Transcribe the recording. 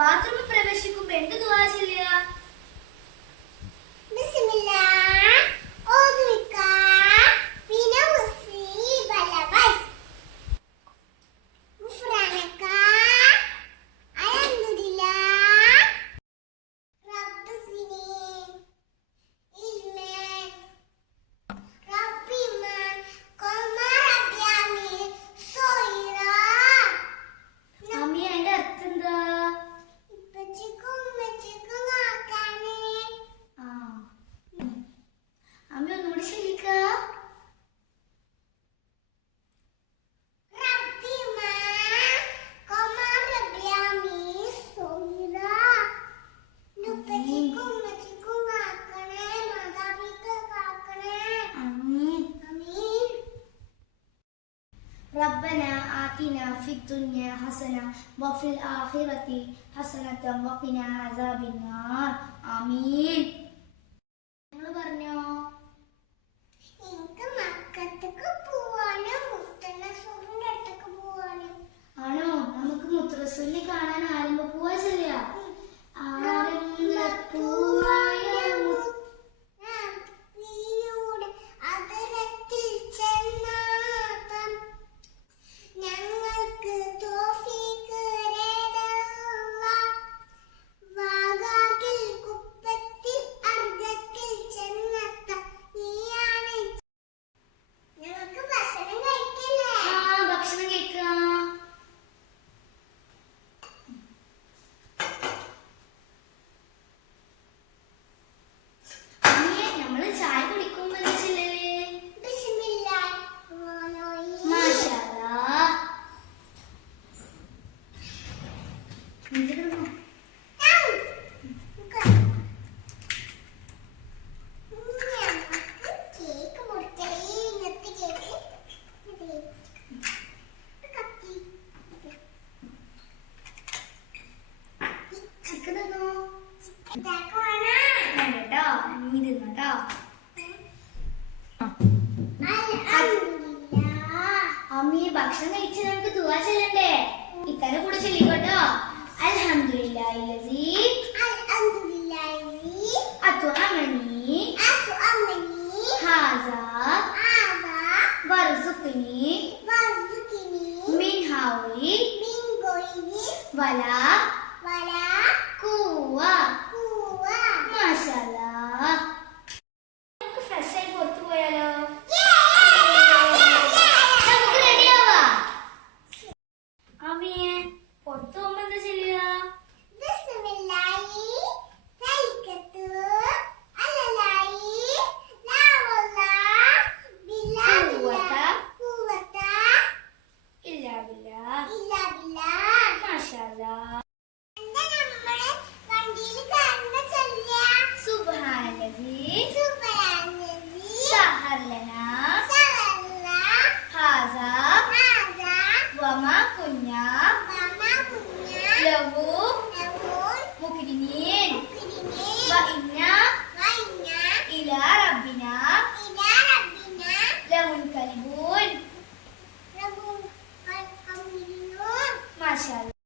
ബാത്റൂമിൽ പ്രവേശിക്കുമ്പോ എന്ത് ദുആ ചൊല്ലുക? ربنا آتنا في الدنيا حسنة وفي الآخرة حسنة وقنا عذاب النار آمين. നിങ്ങൾ പറഞ്ഞോ? എനിക്ക് മക്കത്തേക്ക് പോവാനും മുത്തറസൂലിന്റെ അടുത്തേക്ക് പോവാനും. ആണോ? നമുക്ക് മുത്തറസൂലിനെ കാണാൻ ആരംഭ പോവാ ചെല്ലുക. അമ്മി ഭക്ഷണം കഴിച്ച് നമുക്ക് ദുആ ചെയ്യണ്ടേ? ഇത്തന്നെ കൂടെ ചൊല്ലിക്കോട്ടോ. അൽഹംദുലില്ലാഹില്ലസീ അത്അമനി ഹാസാ വർസുഖ്നി മിൻ ഹൗലി വലാ ഖുവ്വ. മാഷാഅല്ലാഹ്. നമുക്ക് ഫ്രഷ് ആയി പുറത്തു പോയാലോ? പുറത്തു പോകുമ്പോ എന്താ ചെയ്യുക? Masya Allah.